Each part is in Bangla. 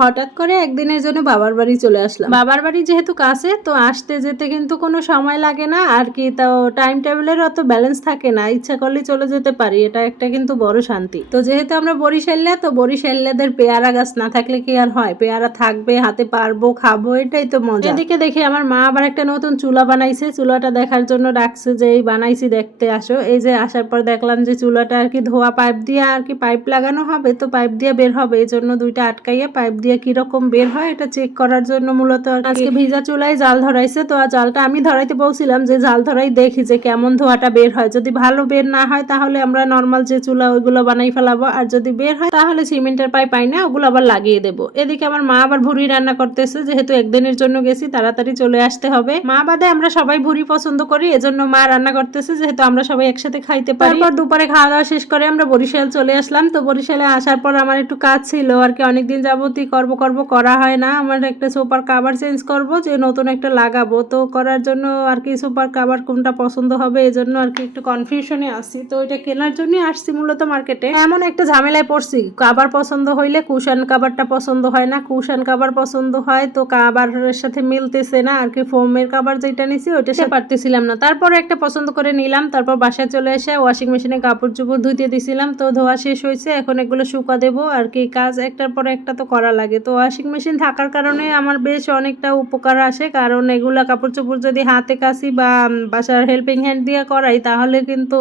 হঠাৎ করে একদিনের জন্য বাবার বাড়ি চলে আসলাম। বাবার বাড়ি যেহেতু কাছে, তো আসতে যেতে কিন্তু কোনো সময় লাগে না আর কি। তো টাইম টেবিলের অত ব্যালেন্স থাকে না, ইচ্ছা করলে চলে যেতে পারি, এটা একটা কিন্তু বড় শান্তি। তো যেহেতু আমরা বরিশাল্লা, তো বরিশাল্লাদের পেয়ারা গাছ না থাকলে কি আর হয়, পেয়ারা থাকবে, হাতে পারবো, খাবো, এটাই তো মজা। এদিকে দেখি আমার মা আবার একটা নতুন চুলা বানাইছে, চুলাটা দেখার জন্য ডাকছে যে এই বানাইছি দেখতে আসো। এই যে আসার পর দেখলাম যে চুলাটা আর কি ধোয়া পাইপ দিয়ে আর কি পাইপ লাগানো হবে, তো পাইপ দিয়ে বের হবে, এই জন্য দুইটা আটকাইয়া পাইপ দিয়ে কিরকম বের হয় এটা চেক করার জন্য মূলত আজকে ভিজা চুলায় জাল ধরাইছে। তো আর জালটা আমি ধরাইতে বলছিলাম যে জাল ধরাই দেখি যে কেমন ধোয়াটা বের হয়, যদি ভালো বের না হয় তাহলে আমরা নর্মাল যে চুলা ওইগুলো বানাই ফেলাবো, আর যদি বের হয় তাহলে সিমেন্টের পাইপ পাই না, ওগুলো আবার লাগিয়ে দেবো। এদিকে আমার মা আবার ভুড়ি রান্না করতেছে, যেহেতু একদিনের জন্য গেছি তাড়াতাড়ি চলে আসতে হবে। মা বাদে আমরা সবাই ভুড়ি পছন্দ করি, এজন্য মা রান্না করতেছে, যেহেতু আমরা সবাই একসাথে খাইতে পারি। তারপর দুপুরে খাওয়া দাওয়া শেষ করে আমরা বরিশাল চলে আসলাম। তো বরিশালে আসার পর আমার একটু কাজ ছিল আর কি, অনেকদিন যাবতই করব করা হয় না। আমার একটা সোফার কাভার চেঞ্জ করব, যে নতুন একটা লাগাবো, তো করার জন্য আর কি সোফার কাভার কোনটা পছন্দ হবে এই জন্য আর কি একটু কনফিউশনে আসছি। তো এটা কেনার জন্য আসছি মূলত মার্কেটে। এমন একটা ঝামেলায় পড়ছি, কাভার পছন্দ হইলে কুশন কাভারটা পছন্দ হয় না, কুশন কাভার পছন্দ হয় তো কাভারের সাথে মিলতেছে না আর কি। ফোমের কাভার যেটা নিছি ওইটা সে পারতেছিলাম না, তারপর একটা পছন্দ করে নিলাম। তারপর বাসায় চলে এসে ওয়াশিং মেশিনে কাপড় চোপড় ধুইতে দিছিলাম, তো ধোয়া শেষ হয়েছে, এখন এগুলো শুকা দেবো আর কি। কাজ একটার পর একটা তো করা লাগে। তো ওয়াশিং মেশিন থাকার কারণে আমার বেশ অনেকটা উপকার আসে, কারণ এগুলা কাপড় চোপড় যদি হাতে কাছি বা বাসার হেল্পিং হ্যান্ড দিয়ে করাই তাহলে কিন্তু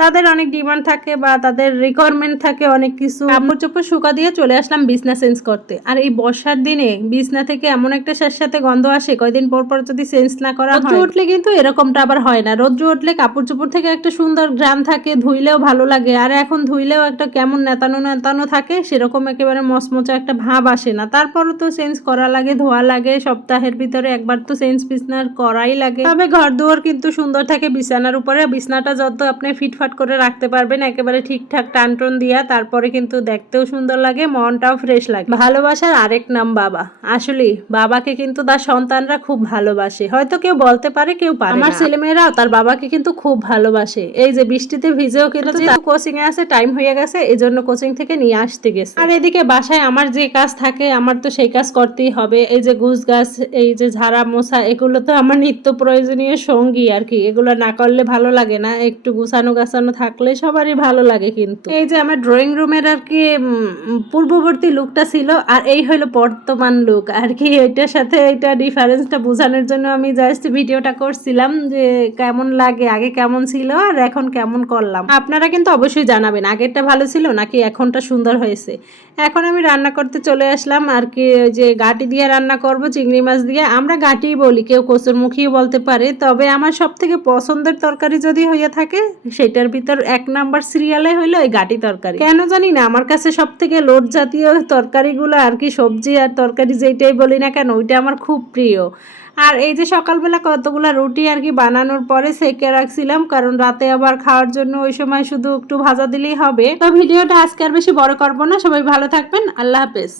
তাদের অনেক ডিমান্ড থাকে বা তাদের রিকোয়ারমেন্ট থাকে অনেক কিছু। কাপড় চোপড় শুকা দিয়ে চলে আসলাম বিছনা চেঞ্জ করতে। আর এই বর্ষার দিনে বিছনা থেকে এমন একটা সাথে গন্ধ আসে, কয়দিন পর পর যদি চেঞ্জ না করা হয়। রোদ্র উঠলে কিন্তু এরকমটা আবার হয় না, রোদ্র উঠলে কাপড় চোপড় থেকে একটা সুন্দর ঘ্রাণ থাকে, ধুইলেও ভালো লাগে। আর এখন ধুইলেও একটা কেমন নেতানো নেতানো থাকে, সেরকম একেবারে মচমচা একটা ভাব আসে না। তারপরও তো চেঞ্জ করা লাগে, ধোয়া লাগে, সপ্তাহের ভিতরে একবার তো চেঞ্জ বিছনার করাই লাগে। তবে ঘর দুয়ার কিন্তু সুন্দর থাকে বিছানার উপরে। বিছনাটা যত আপনি ফিটফাট করে রাখতে পারবেন একেবারে ঠিকঠাক টানটন দিয়া, তারপরে কিন্তু দেখতেও সুন্দর লাগে, মনটাও ফ্রেশ লাগে। ভালোবাসার আরেক নাম বাবা। আসলে বাবাকে কিন্তু তার সন্তানরা খুব ভালোবাসে, হয়তো কেউ বলতে পারে কেউ পারে না। আমার ছেলেমেয়েরাও তার বাবাকে কিন্তু খুব ভালোবাসে। এই যে বৃষ্টিতে ভিজেও কিন্তু কোচিং এ আছে, টাইম হয়ে গেছে, এই জন্য কোচিং থেকে নিয়ে আসতে গেছে। আর এদিকে বাসায় আমার যে কাজ থাকে আমার তো সেই কাজ করতেই হবে। এই যে গুছ গাছ, এই যে ঝাড়া মোছা, এগুলো তো আমার নিত্য প্রয়োজনীয় সঙ্গী আর কি। এগুলো না করলে ভালো লাগে না, একটু গুছানো গাছানো থাকলে সবারই ভালো লাগে। কিন্তু এই যে আমার ড্রয়িং রুমের আর কি পূর্ববর্তী লুকটা ছিল, আর এই হলো বর্তমান লুক আর কি। এটার সাথে এটা ডিফারেন্সটা বোঝানোর জন্য আমি জাস্ট ভিডিওটা করছিলাম যে কেমন লাগে, আগে কেমন ছিল আর এখন কেমন করলাম। আপনারা কিন্তু অবশ্যই জানাবেন আগেরটা ভালো ছিল নাকি এখনটা সুন্দর হয়েছে। এখন আমি রান্না করতে চলে আসলাম আর কি, যে গাটি দিয়ে রান্না করব, চিংড়ি মাছ দিয়ে। আমরা গাটিই বলি, কেউ কচুরমুখীও বলতে পারে। তবে আমার সব থেকে পছন্দের তরকারি যদি হইয়া থাকে সেটার ভিতর এক নাম্বার সিরিয়ালে হইলো ওই গাটি তরকারি। কেন জানি না আমার কাছে সব থেকে লোট জাতীয় তরকারিগুলো আর কি, সবজি আর তরকারি যেটাই বলি না কেন, ওইটা আমার খুব প্রিয়। আর এই যে সকালবেলা কতগুলা রুটি আর কি বানানোর পরে সেকে রাখছিলাম, কারণ রাতে আবার খাওয়ার জন্য ওই সময় শুধু একটু ভাজা দিলেই হবে। তো ভিডিওটা আজকে আর বেশি বড় করবো না, সবাই ভালো থাকবেন, আল্লাহ হাফেজ।